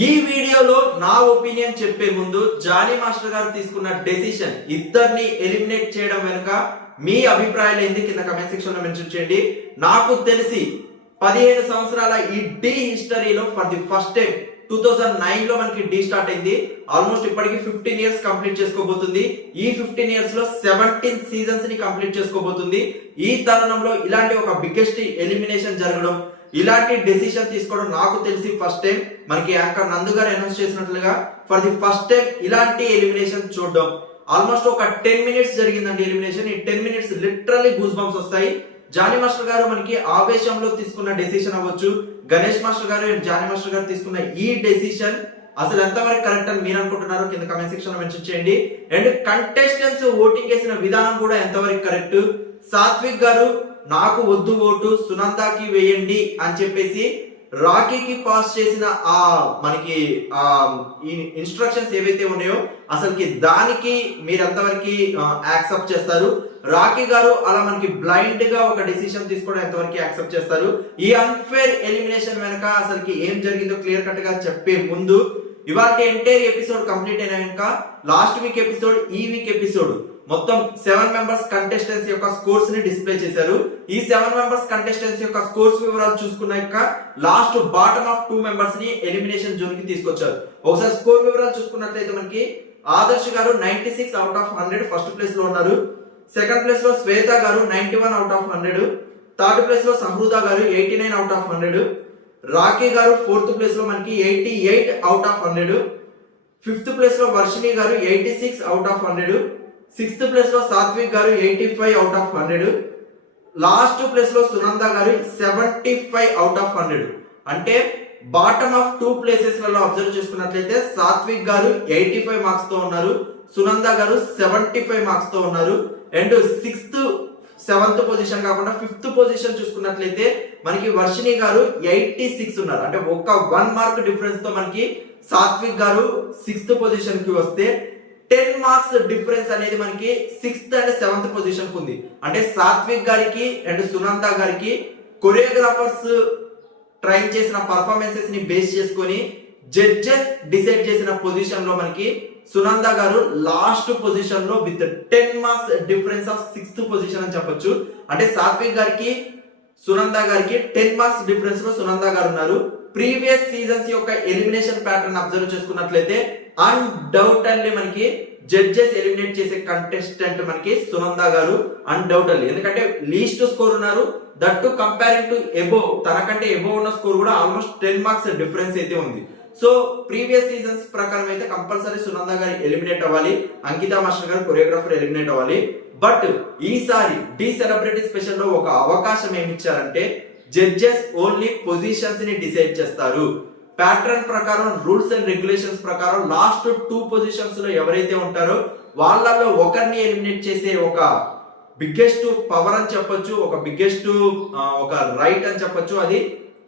ఈ వీడియోలో నా ఒపీనియన్ చెప్పే ముందు జానీ మాస్టర్ గారు తీసుకున్న డెసిషన్ ఇద్దరిని ఎలిమినేట్ చేయడం వెనుక మీ అభిప్రాయాలు ఏంది కింద కమెంట్ సెక్షన్ లో మెన్షన్ చేయండి. నాకు తెలిసి 15 సంవత్సరాల ఈ డి హిస్టరీలో ఫర్ ది ఫస్ట్ టైం 2009 లో మనకి డి స్టార్ట్ అయింది. ఆల్మోస్ట్ ఇప్పటికి 15 ఇయర్స్ కంప్లీట్ చేసుకోబోతుంది. ఈ 15 ఇయర్స్ లో 17 సీజన్స్ ని కంప్లీట్ చేసుకోబోతుంది. ఈ తరుణంలో ఇలాంటి ఒక బిగ్గెస్ట్ ఎలిమినేషన్ జరగడం, ఇలాంటి డెసిషన్ తీసుకోవడం నాకు తెలిసి ఫస్ట్ టైం. మనకి యాంకర్ నందు గారు అనౌన్స్ చేసినట్లుగా ఫర్ ది ఫస్ట్ టైం ఇలాంటి ఎలిమినేషన్ చూడడం. ఆల్మోస్ట్ ఒక 10 మినిట్స్ జరిగిందండి ఎలిమినేషన్. ఈ 10 మినిట్స్ లిటరల్లీ గూస్ బంప్స్ వస్తాయి. జానీ మాస్టర్ గారు మనకి ఆవేశంలో తీసుకున్న డెసిషన్ అవ్వచ్చు, గణేష్ మాస్టర్ గారు అండ్ జానీ మాస్టర్ గారు తీసుకున్న ఈ డెసిషన్ అసలు ఎంతవరకు కరెక్ట్ అని మీరు అనుకుంటున్నారో కింద కమెంట్ సెక్షన్ లో మెన్షన్ చేయండి. అండ్ కంటెస్టెంట్స్ ఓటింగ్ చేసిన విధానం కూడా ఎంతవరకు కరెక్ట్. సాత్విక్ గారు నాకు వద్దు ఓటు సునందాకి వేయండి అని చెప్పేసి రాకీకి పాస్ చేసిన ఆ మనకి ఈ ఇన్స్ట్రక్షన్స్ ఏవైతే ఉన్నాయో అసలుకి దానికి మీరు ఎంతవరకు యాక్సెప్ట్ చేస్తారు. రాకీ గారు అలా మనకి బ్లైండ్ గా ఒక డెసిషన్ తీసుకోవడం ఎంతవరకు యాక్సెప్ట్ చేస్తారు. ఈ అన్ఫేర్ ఎలిమినేషన్ వెనక అసలుకి ఏం జరిగిందో క్లియర్ కట్ గా చెప్పే ముందు ఇవాళ ఎంటైర్ ఎపిసోడ్ కంప్లీట్ అయినాక లాస్ట్ వీక్ ఎపిసోడ్, ఈ వీక్ ఎపిసోడ్ మొత్తం 7 మెంబర్స్ కంటెస్టెంట్స్ యొక్క స్కోర్స్ ని డిస్ప్లే చేశారు. ఈ 7 మెంబర్స్ కంటెస్టెంట్స్ యొక్క స్కోర్స్ వివరాలు చూసుకున్నాక లాస్ట్ బాటమ్ ఆఫ్ 2 మెంబర్స్ ని ఎలిమినేషన్ జోన్ కి తీసుకొచ్చారు. ఒకసారి స్కోర్ వివరాలు చూసుకున్నట్లయితే మనకి ఆదర్శ్ గారు 96 అవుట్ ఆఫ్ 100 ఫస్ట్ ప్లేస్ లో ఉన్నారు. సెకండ్ ప్లేస్ లో శ్వేత గారు 91 అవుట్ ఆఫ్ 100. థర్డ్ ప్లేస్ లో సహృద గారు 89 అవుట్ ఆఫ్ 100. రాకీ గారు ఫోర్త్ ప్లేస్ లో మనకి 88 అవుట్ ఆఫ్ 100. ఫిఫ్త్ ప్లేస్ లో వర్షిణి గారు 86 అవుట్ ఆఫ్ 100. సిక్స్త్ ప్లేస్ లో సాత్విక్ గారు 85 అవుట్ ఆఫ్ 100. లాస్ట్ ప్లేస్ లో సునంద గారు 75 అవుట్ ఆఫ్ 100. అంటే బాటమ్ ఆఫ్ 2 ప్లేసెస్ లలో అబ్జర్వ్ చేసుకున్నట్లయితే సాత్విక్ గారు 85 మార్క్స్ తో ఉన్నారు, సునంద గారు 75 మార్క్స్ తో ఉన్నారు. అండ్ 6th 7th పొజిషన్ కాకుండా 5th పొజిషన్ చూసుకున్నట్లయితే మనకి వర్షిణి గారు 86 ఉన్నారు. అంటే ఒక 1 మార్క్ డిఫరెన్స్ తో మనకి సాత్విక్ గారు 6th పొజిషన్ కి వస్తే 10 మార్క్స్ డిఫరెన్స్ అనేది మనకి 6th అండ్ 7th పొజిషన్ కు ఉంది. అంటే సాత్విక్ గారికి అండ్ సునంద గారికి కొరియోగ్రాఫర్స్ ట్రైన్ చేసిన పర్ఫార్మెన్సెస్ ని బేస్ చేసుకొని జడ్జెస్ డిసైడ్ చేసిన పొజిషన్ లో మనకి సునంద గారు లాస్ట్ పొజిషన్ లో with 10 marks difference of 6th position అని చెప్పొచ్చు. అంటే సాత్విక్ గారికి సునంద గారికి 10 మార్క్స్ డిఫరెన్స్ లో సునంద గారు ఉన్నారు. ప్రీవియస్ సీజన్స్ యొక్క ఎలిమినేషన్ ప్యాటర్న్ అబ్జర్వ్ చేసుకున్నట్లయితే అన్డౌటెడ్లీ మనకి జడ్జెస్ ఎలిమినేట్ చేసే కంటెస్టెంట్ మనకి సునంద గారు అన్డౌటెడ్లీ. ఎందుకంటే లీస్ట్ స్కోర్ ఉన్నారు, that to comparing to above, తనకంటే ఎబోవ్ ఉన్న స్కోర్ కూడా ఆల్మోస్ట్ 10 మార్క్స్ డిఫరెన్స్ అయితే ఉంది. సో ప్రీవియస్ సీజన్స్ ప్రకారం అయితే కంపల్సరీ సునంద గారు ఎలిమినేట్ అవ్వాలి, అంకిత మాస్టర్ గారు కొరియోగ్రాఫర్ ఎలిమినేట్ అవ్వాలి. బట్ ఈసారి డి సెలబ్రిటీ స్పెషల్ లో ఒక అవకాశం ఏమి ఇచ్చారంటే జడ్జెస్ ఓన్లీ పొజిషన్స్ ని డిసైడ్ చేస్తారు. ప్యాటర్న్ ప్రకారం, రూల్స్ అండ్ రెగ్యులేషన్స్ ప్రకారం లాస్ట్ 2 పొజిషన్స్ లో ఎవరైతే ఉంటారో వాళ్ళలో ఒకరిని ఎలిమినేట్ చేసే ఒక బిగ్గెస్ట్ పవర్ అని చెప్పొచ్చు, ఒక బిగ్గెస్ట్ ఒక రైట్ అని చెప్పొచ్చు. అది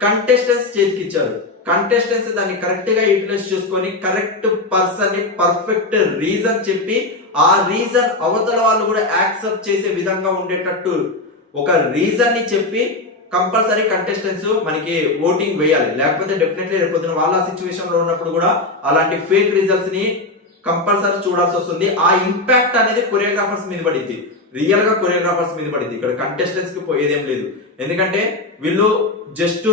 కంటెస్టెంట్స్ చేతికి ఇచ్చారు. కంటెస్టెంట్స్ దాన్ని కరెక్ట్ గా యూటిలైజ్ చేసుకొని కరెక్ట్ పర్సన్ ని పర్ఫెక్ట్ రీజన్ చెప్పి ఆ రీజన్ అవతల వాళ్ళు కూడా యాక్సెప్ట్ చేసే విధంగా ఉండేటట్టు ఒక రీజన్ ని చెప్పి కంపల్సరీ కంటెస్టెంట్స్ మనకి ఓటింగ్ వేయాలి. లేకపోతే డెఫినెట్లీ రేపొద్దున వాళ్ళ సిచ్యువేషన్ లో ఉన్నప్పుడు కూడా అలాంటి ఫేక్ రిజల్ట్స్ ని కంపల్సరీ చూడాల్సి వస్తుంది. ఆ ఇంపాక్ట్ అనేది కొరియోగ్రాఫర్స్ మీద పడింది, రియల్ గా కొరియోగ్రాఫర్స్ మీద పడింది. ఇక్కడ కంటెస్టెంట్స్ కి పోయేదేం లేదు. ఎందుకంటే వీళ్ళు జస్ట్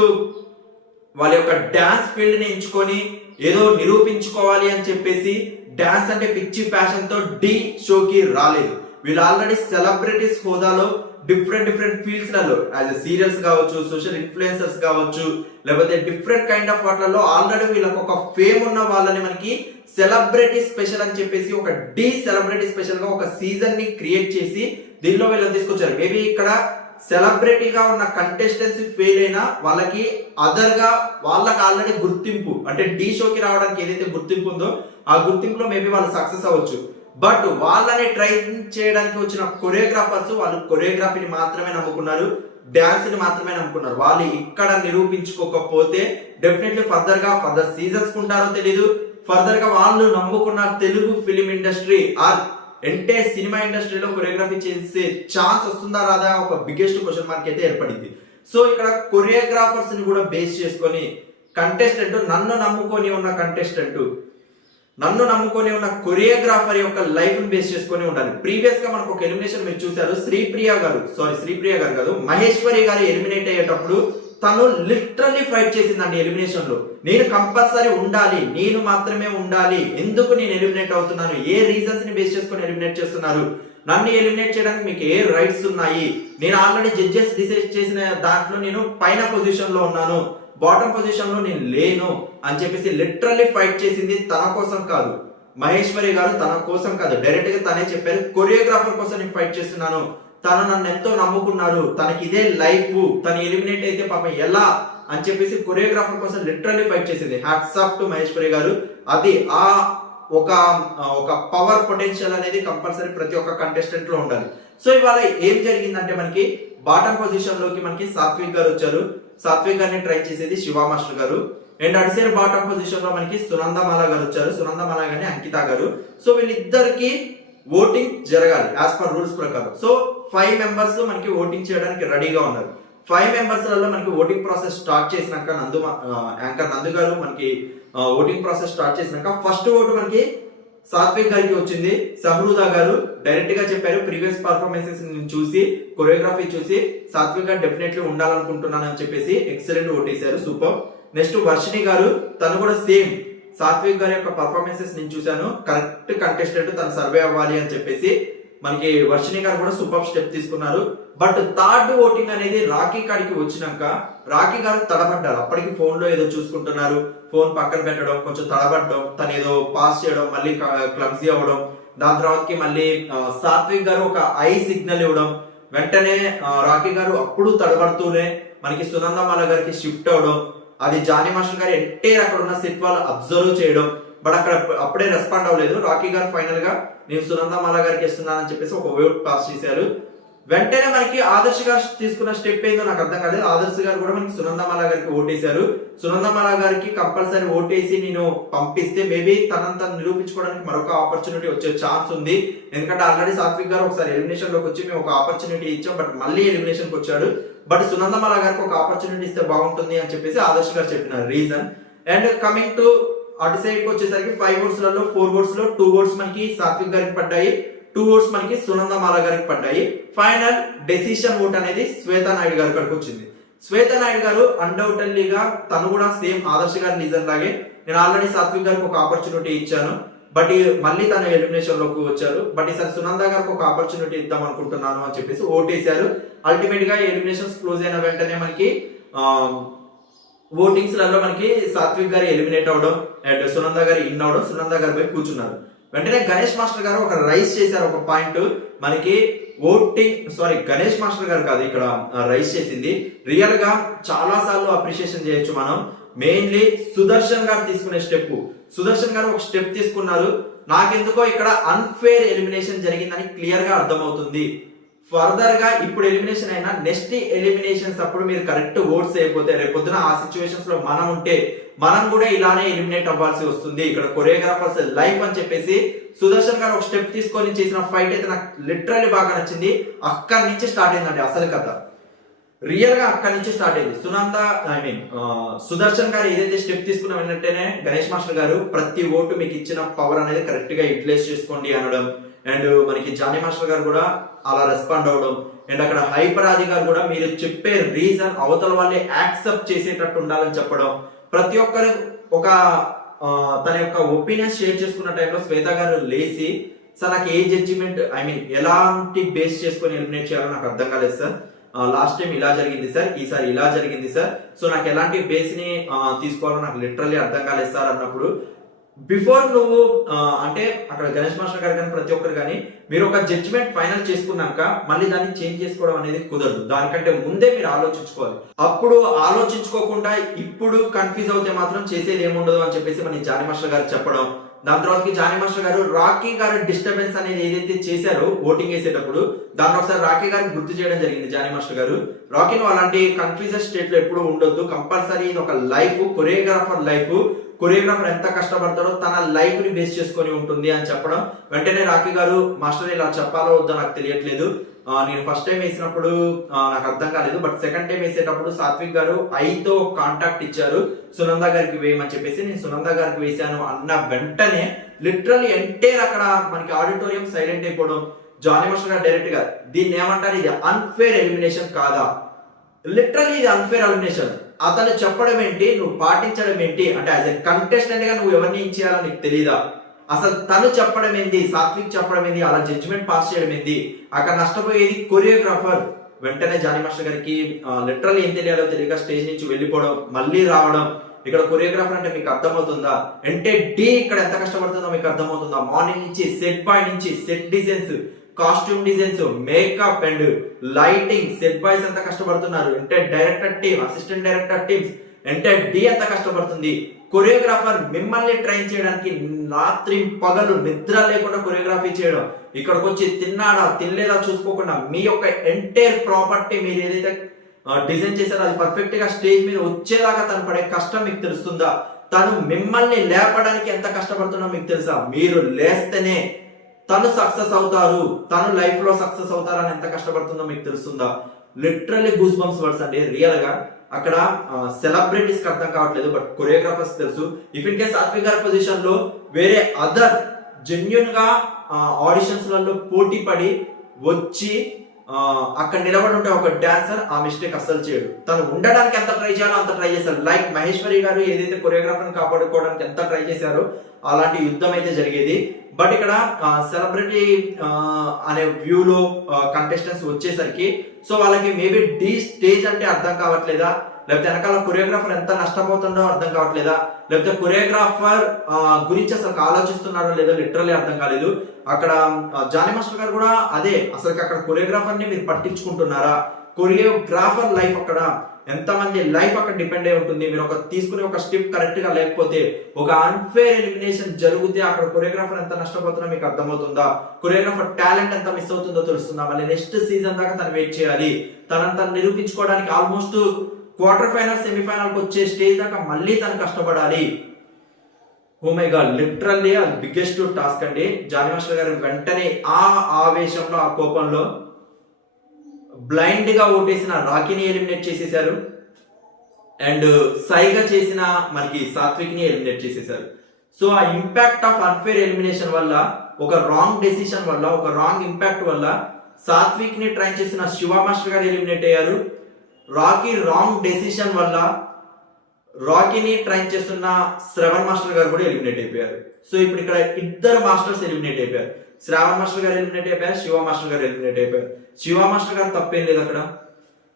వాళ్ళ యొక్క డాన్స్ ఫీల్డ్ ని ఎంచుకొని ఏదో నిరూపించుకోవాలి అని చెప్పేసి డాన్స్ అంటే పిచ్చి ప్యాషన్ తో డి షోకి రాలేదు. వీళ్ళు ఆల్రెడీ సెలబ్రిటీస్ హోదాలో డిఫరెంట్ ఫీల్డ్స్ లలో యాజ్ సీరియల్స్ కావచ్చు, సోషల్ ఇన్ఫ్లుయెన్సర్స్ కావచ్చు, లేకపోతే డిఫరెంట్ కైండ్ ఆఫ్ వాటిలలో ఆల్రెడీ వీళ్ళకి ఒక ఫేమ్ ఉన్న వాళ్ళని మనకి సెలబ్రిటీ స్పెషల్ అని చెప్పేసి ఒక డి సెలబ్రిటీ స్పెషల్ గా ఒక సీజన్ ని క్రియేట్ చేసి దీనిలో వీళ్ళని తీసుకొచ్చారు. మేబీ ఇక్కడ సెలబ్రిటీగా ఉన్న కంటెస్టెంట్స్ ఫెయిల్ అయినా వాళ్ళకి అదర్ గా వాళ్ళకి ఆల్రెడీ గుర్తింపు, అంటే డి షోకి రావడానికి ఏదైతే గుర్తింపు ఉందో ఆ గుర్తింపులో మేబీ వాళ్ళు సక్సెస్ అవ్వచ్చు. బట్ వాళ్ళని ట్రైన్ చేయడానికి వచ్చిన కొరియోగ్రాఫర్స్ వాళ్ళు కొరియోగ్రఫీని మాత్రమే నమ్ముకున్నారు, డాన్స్ ని మాత్రమే నమ్ముకున్నారు. వాళ్ళు ఇక్కడ నిరూపించుకోకపోతే డెఫినెట్లీ ఫర్దర్ సీజన్స్ ఉంటారో తెలీదు. ఫర్దర్ గా వాళ్ళు నమ్ముకున్న Telugu film industry or entire cinema ఇండస్ట్రీలో కొరియోగ్రఫీ చేసే ఛాన్స్ వస్తుందా రాదా ఒక బిగ్గెస్ట్ క్వశ్చన్ మార్క్ అయితే ఏర్పడింది. సో ఇక్కడ కొరియోగ్రాఫర్స్ ని కూడా బేస్ చేసుకొని కంటెస్టెంట్, నన్ను నమ్ముకొని ఉన్న కొరియోగ్రాఫర్ యొక్క లైఫ్ ని బేస్ చేసుకొని ఉండాలి. ప్రీవియస్ గా మనకు ఒక ఎలిమినేషన్ మీరు చూసారు, శ్రీప్రియ గారు కాదు, మహేశ్వరి గారు ఎలిమినేట్ అయ్యేటప్పుడు తను లిటరల్లీ ఫైట్ చేసిందండి ఎలిమినేషన్ లో. నేను కంపల్సరీ ఉండాలి, నేను మాత్రమే ఉండాలి, ఎందుకు నేను ఎలిమినేట్ అవుతున్నాను, ఏ రీజన్స్ ని బేస్ చేసుకొని ఎలిమినేట్ చేస్తున్నారు, నన్ను ఎలిమినేట్ చేయడానికి మీకు ఏ రైట్స్ ఉన్నాయి, నేను ఆల్రెడీ జడ్జెస్ డిసైడ్ చేసిన దాంట్లో నేను పైన పొజిషన్ లో ఉన్నాను, బాటమ్ పొజిషన్ లో నేను లేను అని చెప్పేసి లిటరల్లీ ఫైట్ చేసింది తన కోసం కాదు, మహేశ్వరి గారు తన కోసం కాదు, డైరెక్ట్ గా తనే చెప్పారు కొరియోగ్రాఫర్ కోసం నేను ఫైట్ చేస్తున్నాను, తను నన్ను ఎంతో నమ్ముకున్నారు, తనకి ఇదే లైఫ్, తను ఎలిమినేట్ అయితే పాపం ఎలా అని చెప్పేసి కొరియోగ్రాఫర్ కోసం లిటరల్లీ ఫైట్ చేసింది. హ్యాట్స్ ఆఫ్ టు మహేశ్వరి గారు. అది ఆ ఒక పవర్ పొటెన్షియల్ అనేది కంపల్సరీ ప్రతి ఒక్క కంటెస్టెంట్ లో ఉండాలి. సో ఇవాళ ఏం జరిగిందంటే మనకి బాటమ్ పొజిషన్ లోకి మనకి సాత్విక్ గారు వచ్చారు. సాత్విక్ గారిని ట్రై చేసేది శివ మాస్టర్ గారు. అండ్ అడిసేర్ బాటమ్ పొజిషన్ లో మనకి సునందమాల గారు వచ్చారు. సునందమాల గారిని అంకిత గారు. సో వీళ్ళిద్దరికి ఓటింగ్ జరగాలి యాజ్ పర్ రూల్స్ ప్రకారం. సో 5 మెంబర్స్ మనకి ఓటింగ్ చేయడానికి రెడీగా ఉన్నారు. 5 మెంబర్స్ లలో మనకి ఓటింగ్ ప్రాసెస్ స్టార్ట్ చేసినాక యాంకర్ నందు గారు మనకి ఓటింగ్ ప్రాసెస్ స్టార్ట్ చేసినాక ఫస్ట్ ఓటు మనకి సాత్విక్ గారికి వచ్చింది. సహృదా గారు డైరెక్ట్ గా చెప్పారు, ప్రీవియస్ పర్ఫార్మెన్సెస్ చూసి, కొరియోగ్రఫీ చూసి సాత్విక్ గారు డెఫినెట్లీ ఉండాలనుకుంటున్నాను అని చెప్పేసి ఎక్సలెంట్ ఓటేశారు, సూపర్. నెక్స్ట్ వర్షిణి గారు, తను కూడా సేమ్ సాత్విక్ గారి యొక్క పర్ఫార్మెన్సెస్ నేను చూశాను, కరెక్ట్ కంటెస్టెంట్, తను సర్వే అవ్వాలి అని చెప్పేసి మనకి వర్షిణి గారు కూడా సూపర్ స్టెప్ తీసుకున్నారు. బట్ థర్డ్ ఓటింగ్ అనేది రాఖీ కాడికి వచ్చినాక రాఖీ గారు తడబడ్డారు. అప్పటికి ఫోన్ లో ఏదో చూసుకుంటున్నారు, ఫోన్ పక్కన పెట్టడం, కొంచెం తడబడ్డం, తను ఏదో పాస్ చేయడం, మళ్ళీ క్లమ్సీ అవ్వడం, దాని తర్వాతకి మళ్ళీ సాత్విక్ గారు ఒక ఐ సిగ్నల్ ఇవ్వడం, వెంటనే రాఖీ గారు అప్పుడు తడబడుతూనే మనకి సునందమాల గారికి షిఫ్ట్ అవడం, అది జానీ మాస్టర్ గారు ఎంటైర్ అక్కడ ఉన్న సెట్ వాళ్ళు అబ్జర్వ్ చేయడం, బట్ అక్కడ అప్పుడే రెస్పాండ్ అవ్వలేదు. రాఖీ గారు ఫైనల్ గా నేను సునందమాల గారికి ఇస్తున్నానని చెప్పేసి ఒక ఓట్ పాస్ చేశారు. వెంటనే మనకి ఆదర్శ్ గారు తీసుకున్న స్టెప్ ఏందో నాకు అర్థం కాలేదు. ఆదర్శ్ గారు కూడా మనకి సునందమాల గారికి ఓటేశారు. సునందమాల గారికి కంపల్సరీ ఓటేసి నేను పంపిస్తే మేబీ తనంతా నిరూపించుకోవడానికి మరొక ఆపర్చునిటీ వచ్చే ఛాన్స్ ఉంది. ఎందుకంటే ఆల్రెడీ సాత్విక్ గారు ఒకసారి ఎలిమినేషన్ లోకి వచ్చి మేము ఒక ఆపర్చునిటీ ఇచ్చాం, బట్ మళ్ళీ ఎలిమినేషన్ కి వచ్చాడు. బట్ సునందమాల గారికి ఒక ఆపర్చునిటీ ఇస్తే బాగుంటుంది అని చెప్పేసి ఆదర్శ్ గారు చెప్పిన రీజన్. అండ్ కమింగ్ టు అటు సైడ్ కి వచ్చేసరికి 5 ఓట్స్ లలో 4 ఓట్స్ లో 2 ఓట్స్ మనకి సాత్విక్ గారికి పడ్డాయి, 2 ఓట్స్ మనకి సునందమాల గారికి పడ్డాయి. ఫైనల్ డెసిషన్ ఓట్ అనేది శ్వేతా నాయుడు గారి కాడికి వచ్చింది. శ్వేతా నాయుడు గారు అన్డౌటెడ్లీగా తను కూడా సేమ్ ఆదర్శ్ గారి రీజన్ లాగే నేను ఆల్రెడీ సాత్విక్ గారికి ఒక ఆపర్చునిటీ ఇచ్చాను, బట్ మళ్ళీ తను ఎలిమినేషన్ లోకి వచ్చారు, బట్ ఈసారి సునంద గారికి ఒక ఆపర్చునిటీ ఇద్దాం అనుకుంటున్నాను అని చెప్పేసి ఓటేశారు. అల్టిమేట్ గా ఎలిమినేషన్స్ క్లోజ్ అయిన వెంటనే మనకి ఓటింగ్స్ లలో మనకి సాత్విక్ గారు ఎలిమినేట్ అవడం అండ్ సునంద గారు ఇన్ అవడం, సునంద గారి పై కూర్చున్నారు. వెంటనే గణేష్ మాస్టర్ గారు ఒక రైస్ చేశారు ఒక పాయింట్, మనకి గణేష్ మాస్టర్ గారు కాదు ఇక్కడ రైస్ చేసింది, రియల్ గా చాలా సార్లు అప్రిషియేషన్ చేయొచ్చు మనం. మెయిన్లీ సుదర్శన్ గారు తీసుకునే స్టెప్, సుదర్శన్ గారు ఒక స్టెప్ తీసుకున్నారు. నాకెందుకో ఇక్కడ అన్ఫేర్ ఎలిమినేషన్ జరిగిందని క్లియర్ గా అర్థమవుతుంది. ఫర్దర్ గా ఇప్పుడు ఎలిమినేషన్ అయినా నెక్స్ట్ ఎలిమినేషన్స్ అప్పుడు మీరు కరెక్ట్ ఓట్స్ అయిపోతే రేపొద్దున ఆ సిచ్యువేషన్స్ లో మనం ఉంటే మనం కూడా ఇలానే ఎలిమినేట్ అవ్వాల్సి వస్తుంది. ఇక్కడ కొరియోగ్రాఫర్స్ లైఫ్ అని చెప్పేసి సుదర్శన్ గారు ఒక స్టెప్ తీసుకొని చేసిన ఫైట్ అయితే నాకు లిటరల్లీ బాగా నచ్చింది. అక్కడి నుంచి స్టార్ట్ అయిందండి అసలు కథ, రియల్ గా అక్కడి నుంచి స్టార్ట్ అయింది. సుదర్శన్ గారు ఏదైతే స్టెప్ తీసుకున్న వెంటనే గణేష్ మాస్టర్ గారు ప్రతి ఓటు మీకు ఇచ్చిన పవర్ అనేది కరెక్ట్ గా యూటిలైజ్ చేసుకోండి అనడం, అండ్ మనకి జానీ మాస్టర్ గారు కూడా అలా రెస్పాండ్ అవడం, అండ్ అక్కడ హైపరాది గారు కూడా మీరు చెప్పే రీజన్ అవతల వాళ్ళే యాక్సెప్ట్ చేసేటట్టు ఉండాలని చెప్పడం, ప్రతి ఒక్కరు ఒక తన యొక్క ఒపీనియన్ షేర్ చేసుకున్న టైంలో శ్వేత గారు లేచి సార్ నాకు ఏ జడ్జిమెంట్ ఎలాంటి బేస్ చేసుకొని ఎలిమినేట్ చేయాలో నాకు అర్థం కాలేదు సార్, లాస్ట్ టైం ఇలా జరిగింది సార్, ఈసారి ఇలా జరిగింది సార్, సో నాకు ఎలాంటి బేస్ ని తీసుకోవాలో నాకు లిటరల్లీ అర్థం కాలేదు సార్ అన్నప్పుడు, బిఫోర్ నువ్వు అంటే అక్కడ గణేష్ మాస్టర్ గారు కానీ ప్రతి ఒక్కరు కానీ మీరు ఒక జడ్జిమెంట్ ఫైనల్ చేసుకున్నాక మళ్ళీ దాన్ని చేంజ్ చేసుకోవడం అనేది కుదరదు. దానికంటే ముందే మీరు ఆలోచించుకోవాలి. అప్పుడు ఆలోచించుకోకుండా ఇప్పుడు కన్ఫ్యూజ్ అవుతే మాత్రం చేసేది ఏముండదు అని చెప్పేసి మన జానీ మాస్టర్ గారు చెప్పడం, దాని తర్వాత జానీ మాస్టర్ గారు రాఖీ గారు డిస్టర్బెన్స్ అనేది ఏదైతే చేశారో ఓటింగ్ వేసేటప్పుడు దాన్ని ఒకసారి రాఖీ గారికి గుర్తు చేయడం జరిగింది జానీ మాస్టర్ గారు. రాఖీ నువ్వు అలాంటి కన్ఫ్యూజన్ స్టేట్ లో ఎప్పుడు ఉండొద్దు, కంపల్సరీ ఇది ఒక లైఫ్, కొరియోగ్రాఫర్ లైఫ్, కొరియోగ్రాఫర్ ఎంత కష్టపడతాడో తన లైఫ్ ని బేస్ చేసుకొని ఉంటుంది అని చెప్పడం, వెంటనే రాఖీ గారు మాస్టర్ ఇలా చెప్పాలో వద్దో నాకు తెలియట్లేదు, నేను ఫస్ట్ టైం వేసినప్పుడు నాకు అర్థం కాలేదు, బట్ సెకండ్ టైం వేసేటప్పుడు సాత్విక్ గారు ఐతో కాంటాక్ట్ ఇచ్చారు సునంద గారికి వేయమని చెప్పేసి. నేను సునంద గారికి వేసాను అన్న వెంటనే లిటరల్లీ ఎంటైర్ అక్కడ మనకి ఆడిటోరియం సైలెంట్ అయిపోవడం. జానీ మాస్టర్ గారు డైరెక్ట్ గా దీన్ని ఏమంటారు, ఇది అన్ఫేర్ ఎలిమినేషన్ కాదా, లిటరల్లీ ఇది అన్ఫేర్ ఎలిమినేషన్, అతను చెప్పడం ఏంటి, నువ్వు పాటించడం ఏంటి, అంటే యాజ్ ఎ కంటెస్టెంట్ గా నువ్వు ఎవరిని ఇచ్చేయాలో నీకు తెలీదా, అసలు తను చెప్పడం ఏంది, సాత్విక్ చెప్పడం ఏంది, అలా జడ్జిమెంట్ పాస్ చేయడం ఏంది, అక్కడ నష్టపోయేది కొరియోగ్రాఫర్. వెంటనే జానీ మాస్టర్ గారికి లిటరల్లీ ఏం తెలియాలో తెలియక స్టేజ్ నుంచి వెళ్ళిపోవడం, మళ్ళీ రావడం. ఇక్కడ కొరియోగ్రాఫర్ అంటే మీకు అర్థమవుతుందా, అంటే డి ఇక్కడ ఎంత కష్టపడుతుందో మీకు అర్థమవుతుందా. మార్నింగ్ నుంచి సెట్ బాయ్ నుంచి set designs, costume designs, makeup and lighting, set boys ఎంత కష్టపడుతున్నారు, అంటే director team, assistant director teams, అంటే డి ఎంత కష్టపడుతుంది. కొరియోగ్రాఫర్ మిమ్మల్ని ట్రైన్ చేయడానికి రాత్రి పగలు నిద్ర లేకుండా కొరియోగ్రఫీ చేయడం, ఇక్కడికి వచ్చి తిన్నాడా తినలేదా చూసుకోకుండా మీ యొక్క ఎంటైర్ ప్రాపర్టీ మీరు ఏదైతే డిజైన్ చేశారో అది పర్ఫెక్ట్ గా స్టేజ్ మీద వచ్చేలాగా తను పడే కష్టం మీకు తెలుస్తుందా. తను మిమ్మల్ని లేపడానికి ఎంత కష్టపడుతున్నా మీకు తెలుసా. మీరు లేస్తేనే తను సక్సెస్ అవుతారు, తను లైఫ్ లో సక్సెస్ అవుతారని ఎంత కష్టపడుతుందో మీకు తెలుస్తుందా. లిటరల్లీ గూస్ బంప్స్ వర్డ్స్ అండి. రియల్ గా అక్కడ సెలబ్రిటీస్ కి అర్థం కావట్లేదు, బట్ కొరియోగ్రాఫర్స్ తెలుసు. ఇఫ్ ఇన్ కేస్ సాత్విక్ గారి పొజిషన్ లో వేరే అదర్ జెన్యున్ గా ఆడిషన్స్ లలో పోటీ పడి వచ్చి అక్కడ నిలబడి ఉంటే ఒక డాన్సర్ ఆ మిస్టేక్ అస్సలు చేయడు. తను ఉండడానికి ఎంత ట్రై చేయాలో అంత ట్రై చేశారు. లైక్ మహేశ్వరి గారు ఏదైతే కొరియోగ్రాఫర్ కాపాడుకోవడానికి ఎంత ట్రై చేశారో అలాంటి యుద్ధం అయితే జరిగేది. బట్ ఇక్కడ సెలబ్రిటీ అనే వ్యూలో కంటెస్టెంట్స్ వచ్చేసరికి సో వాళ్ళకి మేబీ డి స్టేజ్ అంటే అర్థం కావట్లేదా, లేకపోతే వెనకాల కొరియోగ్రాఫర్ ఎంత నష్టపోతుండో అర్థం కావట్లేదా, లేకపోతే కొరియోగ్రాఫర్ గురించి అసలు ఆలోచిస్తున్నారో లేదో లిటరల్లీ అర్థం కాలేదు. అక్కడ జానీ మాస్టర్ గారు కూడా అదే, అసలు అక్కడ కొరియోగ్రాఫర్ ని మీరు పట్టించుకుంటున్నారా, కొరియోగ్రాఫర్ లైఫ్ అక్కడ ఎంతమంది లైఫ్ అక్కడ డిపెండ్ అయి ఉంటుంది. మీరు ఒక తీసుకునే ఒక స్టెప్ కరెక్ట్ గా లేకపోతే ఒక అన్ఫేర్ ఎలిమినేషన్ జరిగితే అక్కడ కొరియోగ్రాఫర్ ఎంత నష్టపోతున్నా మీకు అర్థమవుతుందా, కొరియోగ్రాఫర్ టాలెంట్ ఎంత మిస్ అవుతుందో తెలుస్తుందా. మళ్ళీ నెక్స్ట్ సీజన్ దాకా తను వెయిట్ చేయాలి, తనంతా నిరూపించుకోవడానికి ఆల్మోస్ట్ క్వార్టర్ ఫైనల్ సెమీఫైనల్ వచ్చే స్టేజ్ దాకా మళ్ళీ తను కష్టపడాలి. ఓ మై గాడ్, లిటరల్లీ అది బిగ్గెస్ట్ టాస్క్ అండి. జానీ మాస్టర్ గారు వెంటనే ఆ ఆవేశంలో ఆ కోపంలో బ్లైండ్ గా ఓటేసిన రాకీని ఎలిమినేట్ చేసేశారు అండ్ సైగా చేసిన మనకి సాత్విక్ ని ఎలిమినేట్ చేసేశారు. సో ఆ ఇంపాక్ట్ ఆఫ్ అన్ఫేర్ ఎలిమినేషన్ వల్ల, ఒక రాంగ్ డెసిషన్ వల్ల, ఒక రాంగ్ ఇంపాక్ట్ వల్ల సాత్విక్ ని ట్రైన్ చేసిన శివ మాస్టర్ గారు ఎలిమినేట్ అయ్యారు. రాకీ రాంగ్ డెసిషన్ వల్ల రాకీని ట్రైన్ చేస్తున్న శ్రవణ్ మాస్టర్ గారు కూడా ఎలిమినేట్ అయిపోయారు. సో ఇప్పుడు ఇక్కడ ఇద్దరు మాస్టర్స్ ఎలిమినేట్ అయిపోయారు. శ్రావణ్ మాస్టర్ గారు ఎలిమినేట్ అయిపోయారు, శివ మాస్టర్ గారు ఎలిమినేట్ అయిపోయారు. శివ మాస్టర్ గారు తప్పేం లేదు, అక్కడ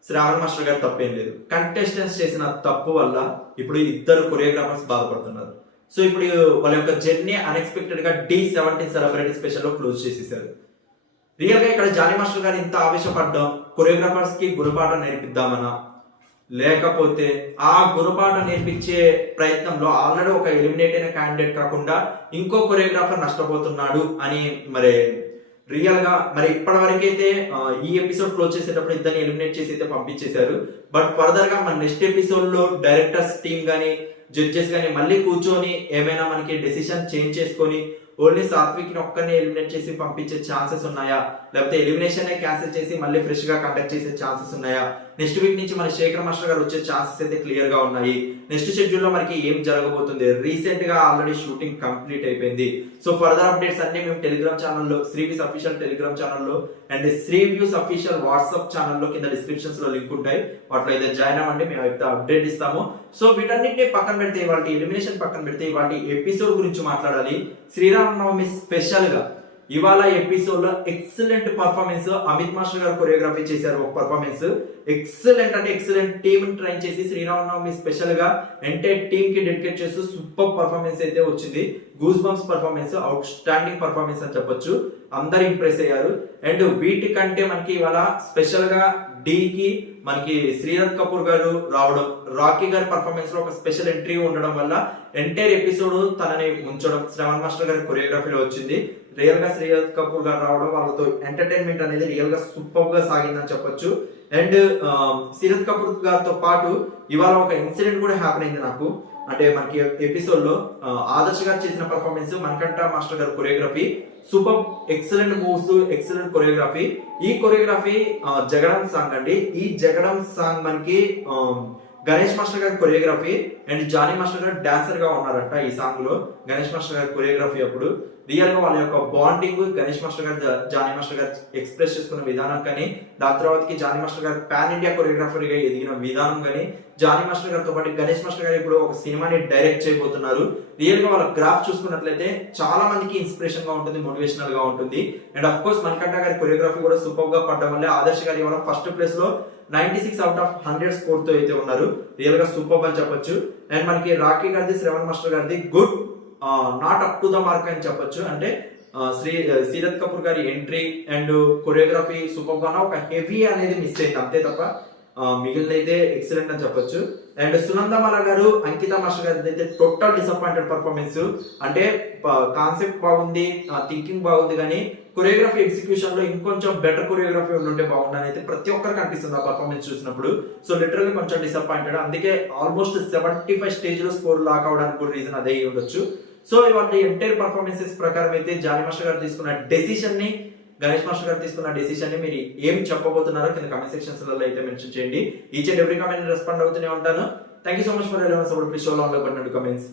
శ్రావణ్ మాస్టర్ గారు తప్పేం లేదు. కంటెస్టెంట్స్ చేసిన తప్పు వల్ల ఇప్పుడు ఇద్దరు కొరియోగ్రాఫర్స్ బాధపడుతున్నారు. సో ఇప్పుడు వాళ్ళ యొక్క జర్నీ అన్ఎక్స్పెక్టెడ్ గా D17 సెలబ్రిటీ స్పెషల్ లో క్లోజ్ చేసేసారు. రియల్ గా ఇక్కడ జానీ మాస్టర్ గారు ఇంత ఆవేశపడ్డాం కొరియోగ్రాఫర్స్ కి గుణపాఠం నేర్పిద్దామన్నా, లేకపోతే ఆ గుణపాఠం నేర్పించే ప్రయత్నంలో ఆల్రెడీ ఒక ఎలిమినేట్ అయిన క్యాండిడేట్ కాకుండా ఇంకో కొరియోగ్రాఫర్ నష్టపోతున్నాడు అని మరి రియల్ గా మరి ఇప్పటి వరకైతే ఈ ఎపిసోడ్ క్లోజ్ చేసేటప్పుడు ఇద్దరిని ఎలిమినేట్ చేసి అయితే పంపించేశారు. బట్ ఫర్దర్ గా మన నెక్స్ట్ ఎపిసోడ్ లో డైరెక్టర్స్ టీమ్ గానీ జడ్జెస్ గానీ మళ్ళీ కూర్చొని ఏమైనా మనకి డెసిషన్ చేంజ్ చేసుకొని ఓన్లీ సాత్విక్ ని ఒక్కరిని ఎలిమినేట్ చేసి పంపించే ఛాన్సెస్ ఉన్నాయా, లేకపోతే ఎలిమినేషన్ క్యాన్సిల్ చేసి మళ్ళీ ఫ్రెష్ గా కండక్ట్ చేసే ఛాన్సెస్ ఉన్నాయా. నెక్స్ట్ వీక్ నుంచి మన శేఖర్ మాస్టర్ గారు వచ్చే ఛాన్సెస్ అయితే క్లియర్ గా ఉన్నాయి. నెక్స్ట్ షెడ్యూల్ లో మనకి ఏం జరగబోతుంది, రీసెంట్ గా ఆల్రెడీ షూటింగ్ కంప్లీట్ అయిపోయింది. సో ఫర్దర్ అప్డేట్స్ అన్ని మేము టెలిగ్రామ్ ఛానల్లో, శ్రీవ్యూస్ అఫీషియల్ టెలిగ్రామ్ ఛానల్లో అండ్ శ్రీవ్యూస్ అఫీషియల్ వాట్సాప్ ఛానల్లో కింద డిస్క్రిప్షన్స్ లో లింక్ ఉంటాయి, వాటిలో అయితే జాయిన్ అవ్వండి, మేము అయితే అప్డేట్ ఇస్తాము. సో వీటన్నిటిని పక్కన పెడితే, వాటి ఎలిమినేషన్ పక్కన పెడితే వాటి ఎపిసోడ్ గురించి మాట్లాడాలి. శ్రీరామనవమి స్పెషల్ గా ఇవాళ ఎపిసోడ్ లో ఎక్సలెంట్ పర్ఫార్మెన్స్ అమిత్ మాస్టర్ గారు కొరియోగ్రఫీ చేశారు. ఒక పర్ఫార్మెన్స్ ఎక్సలెంట్ అంటే ఎక్సలెంట్ టీమ్ ట్రైన్ చేసి శ్రీరామనవమి స్పెషల్ గా ఎంటైర్ టీమ్ కి డెడికేట్ చేస్తూ సూపర్ పర్ఫార్మెన్స్ అయితే వచ్చింది. Goose bumps performance, out standing performance అని చెప్పొచ్చు. అందరు ఇంప్రెస్ అయ్యారు. అండ్ వీటికంటే మనకి ఇవాళ స్పెషల్ గా డి కి మనకి శ్రీరత్ కపూర్ గారు రావడం, రాకీ గారి పర్ఫార్మెన్స్ లో ఒక స్పెషల్ ఎంట్రీ ఉండడం వల్ల ఎంటైర్ ఎపిసోడ్ తనని ఉంచడం శ్రవణ్ మాస్టర్ గారి కొరియోగ్రఫీలో వచ్చింది. రియల్ గా శ్రీరత్ కపూర్ గారు రావడం వాళ్ళతో ఎంటర్టైన్మెంట్ అనేది రియల్ గా సూపర్ గా సాగిందని చెప్పొచ్చు. అండ్ శ్రీరత్ కపూర్ గారితో పాటు ఇవాళ ఒక ఇన్సిడెంట్ కూడా హ్యాపెన్ అయింది నాకు. అంటే మనకి ఎపిసోడ్ లో ఆదర్శ్ గారు చేసిన పర్ఫార్మెన్స్, మణికంఠ మాస్టర్ గారు choreography super, excellent moves, excellent choreography. ఈ కొరియోగ్రఫీ జగడం సాంగ్ అండి. ఈ జగడం సాంగ్ మనకి గణేష్ మాస్టర్ గారి కొరియోగ్రఫీ అండ్ జానీ మాస్టర్ గారు డాన్సర్ గా ఉన్నారట ఈ సాంగ్ లో. గణేష్ మాస్టర్ గారి కొరియోగ్రఫీ అప్పుడు రియల్ గా వాళ్ళ యొక్క బాండింగ్, గణేష్ మాస్టర్ గారు జానీ మాస్టర్ గారు ఎక్స్ప్రెస్ చేసుకున్న విధానం కానీ, దాని తర్వాతకి జానీ మాస్టర్ గారు పాన్ ఇండియా కొరియోగ్రాఫర్ గా ఎదిగిన విధానం కానీ, జానీ మాస్టర్ గారితో పాటు గణేష్ మాస్టర్ గారు ఇప్పుడు ఒక సినిమాని డైరెక్ట్ చేయబోతున్నారు. రియల్ గా వాళ్ళ గ్రాఫ్ చూసుకున్నట్లయితే చాలా మందికి ఇన్స్పిరేషన్ గా ఉంటుంది, మోటివేషనల్ గా ఉంటుంది. అండ్ అఫ్ కోర్స్ మణికంఠ గారి కొరియోగ్రఫీ కూడా సూపర్ గా పడడం వల్ల ఆదర్శ్ గారి ఇవాళ ఫస్ట్ ప్లేస్ లో 96 అవుట్ ఆఫ్ 100 స్కోర్ తో అయితే ఉన్నారు. రియల్ గా సూపర్ అని చెప్పొచ్చు. అండ్ మనకి రాఖీ గారిది, శ్రవణ్ మాస్టర్ గారిది good, not up to the mark అని చెప్పొచ్చు. అంటే సీరత్ కపూర్ గారి ఎంట్రీ అండ్ కొరియోగ్రఫీ సూపర్ గా, ఒక హెవీ అనేది మిస్ అయింది అంతే తప్ప మిగిలిన అయితే ఎక్సలెంట్ అని చెప్పొచ్చు. అండ్ సునందమాల గారు, అంకిత మాస్టర్ గారి అయితే టోటల్ డిసప్పాయింటెడ్ పర్ఫార్మెన్స్. అంటే కాన్సెప్ట్ బాగుంది, థింకింగ్ బాగుంది, కానీ కొరియోగ్రఫీ ఎగ్జిక్యూషన్ లో ఇంకొంచెం బెటర్ కొరియోగ్రఫీ ఉంటే బాగుండని అయితే ప్రతి ఒక్కరికి అనిపిస్తుంది ఆ పర్ఫార్మెన్స్ చూసినప్పుడు. సో లిటరల్లీ కొంచెం డిసప్పాయింటెడ్. అందుకే ఆల్మోస్ట్ 75 స్టేజ్ లో స్కోర్ లాక్ అవడానికి కూడా రీజన్ అదే ఉండొచ్చు. సో ఇవాళ ఎంటైర్ పర్ఫార్మెన్సెస్ ప్రకారం అయితే జానీ మాస్టర్ గారు తీసుకున్న డెసిషన్ ని, గణేష్ మాస్టర్ గారు తీసుకున్న డెసిషన్ ని మీరు ఏం చెప్పబోతున్నారో కింద కమెంట్ సెక్షన్స్ లో అయితే మెన్షన్ చేయండి. Each and every comment respond అవుతూనే ఉంటాను. Thank you so much for support. Please show long comments.